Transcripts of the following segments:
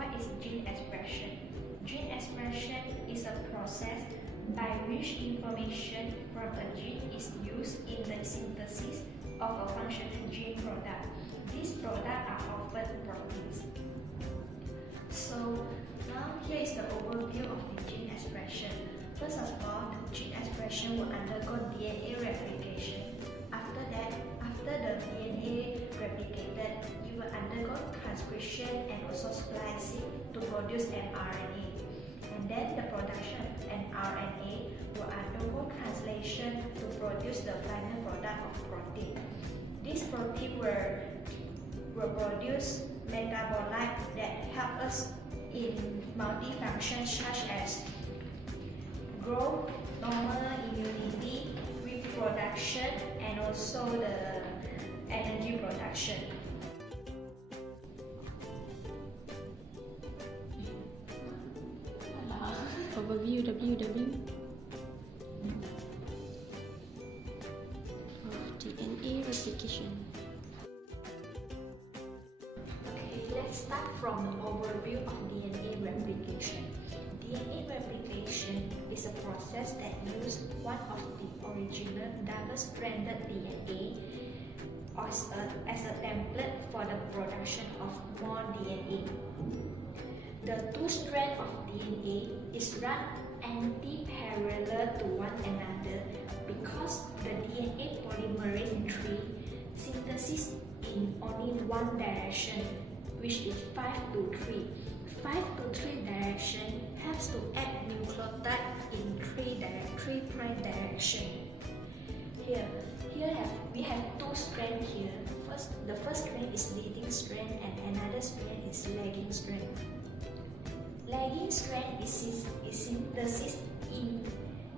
what is gene expression? Gene expression is a process by which information from a gene is used in the synthesis of a functional gene product. These products are often proteins. So now here is the overview of the gene expression. First of all, the gene expression will undergo DNA replication. After that, after the DNA replicated, it will undergo transcription and also splicing to produce mRNA. And then the production of mRNA will undergo translation to produce the final product of protein. This protein will produce metabolites that help us in multifunctions such as growth, normal immunity, reproduction, and also the energy production. Overview WW of DNA replication. Okay, let's start from the overview of DNA replication. DNA replication is a process that uses one of the original double-stranded DNA as a template for the production of more DNA. The two strands of DNA is run anti-parallel to one another because the DNA polymerase III synthesis in only one direction, which is 5 to 3. 5 to 3 direction helps to add nucleotide in 3' direction. We have two strands here. The first strand is leading strand and another strand is lagging strand. Lagging strand is synthesis in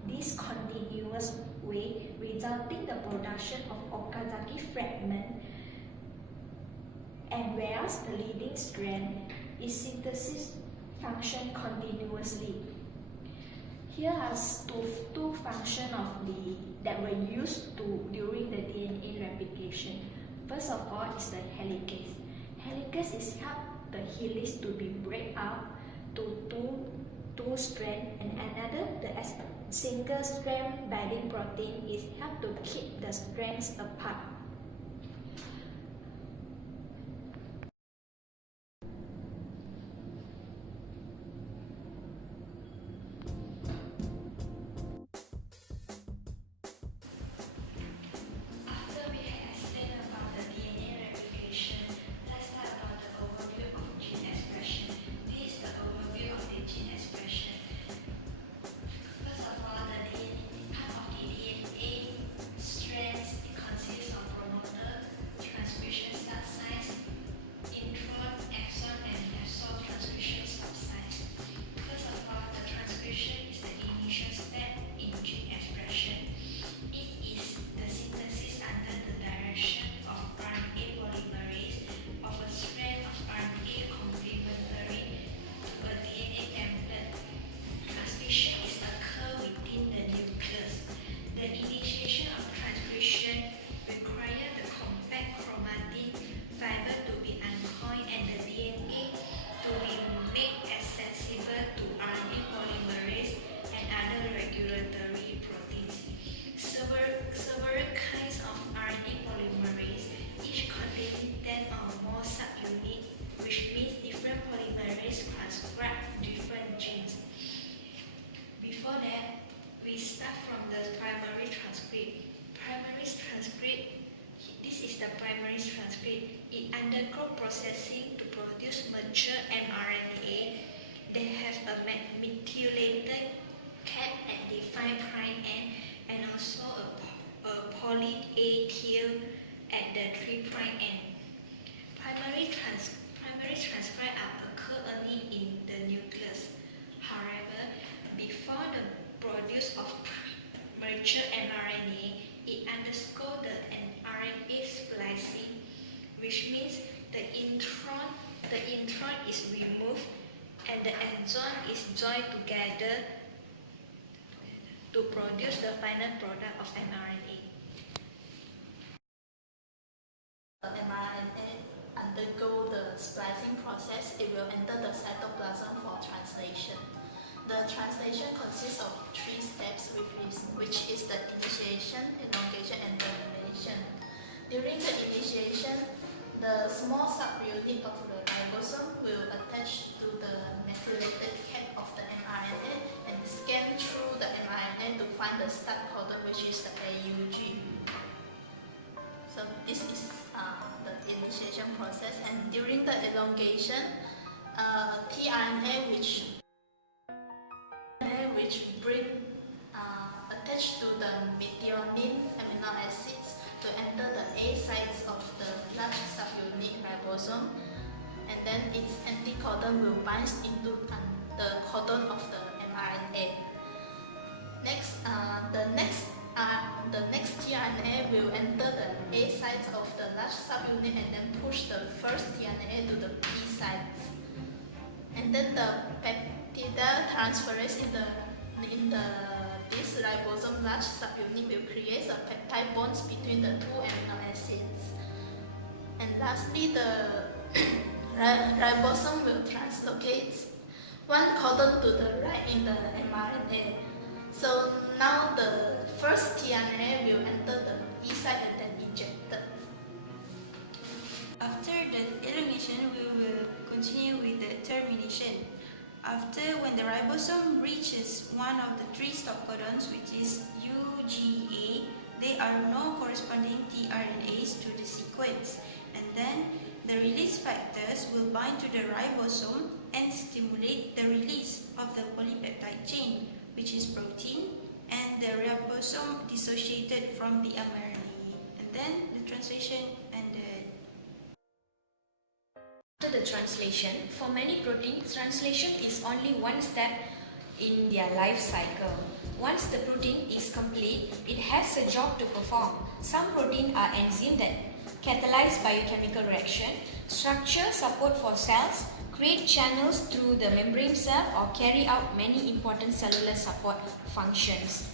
this continuous way, resulting the production of Okazaki fragment, and whereas the leading strand is synthesis function continuously. Here are two functions that were used during the DNA replication. First of all is the helicase. Helicase is help the helix to be break up to two strands, and another, the single strand binding protein, is help to keep the strands apart. After we have explained about the DNA replication, let's start about the overview of gene expression. This is the overview of the gene expression. First of all, the DNA, part of the DNA strands consists of promoter, transcription start sites, intron, exon, and exon transcription subsites. First of all, the transcription is the initial step in gene expression. It is the synthesis under the direction of RNA polymerase of a strand of RNA complementary to a DNA template. Transcription is occur within the nucleus. The initiation of transcription requires the compact chromatin fiber to be uncoiled and the DNA to be made accessible to RNA polymerase and other regulatory proteins. Several kinds of RNA polymerase, each containing 10 or more subunits, which means different polymerase transcribe different genes. Before that, we start from the primary transcript. This is the primary transcript. It undergoes processing to produce mature mRNA. They have a methylated cap at the 5' end and also a poly A tail at the 3' end. Primary transcript occur only in the nucleus. However, before the produce of mature mRNA, it undergoes the RNA splicing, which means the intron is removed and the exon is joined together to produce the final product of mRNA. The mRNA undergo the the splicing process, it will enter the cytoplasm for translation. The translation consists of 3 steps, which is the initiation, elongation, and termination. During the initiation, the small subunit of the ribosome will attach to the methylated cap of the mRNA and scan through the mRNA to find the start codon, which is the AUG. So this is the initiation process, and during the elongation, tRNA which bring attached to the methionine amino acids to enter the A sites of the large subunit ribosome, and then its anticodon will bind into the codon of the mRNA. Next, the next tRNA will enter the A sites of the large subunit and then push the first tRNA to the B sites. And then the peptidyl transferase in this ribosome large subunit will create a peptide bonds between the 2 amino acids. And lastly, the ribosome will translocate 1 codon to the right in the mRNA. So now the first tRNA will enter the E site and then ejected. After the elongation, we will continue with the termination. After, when the ribosome reaches one of the 3 stop codons, which is UGA, there are no corresponding tRNAs to the sequence, and then the release factors will bind to the ribosome and stimulate the release of the polypeptide chain, which is protein, and the ribosome dissociated from the mRNA, and then the translation ended. After the translation, for many proteins, translation is only one step in their life cycle. Once the protein is complete, it has a job to perform. Some proteins are enzymes that catalyze biochemical reaction, structure support for cells, create channels through the membrane cell, or carry out many important cellular support functions.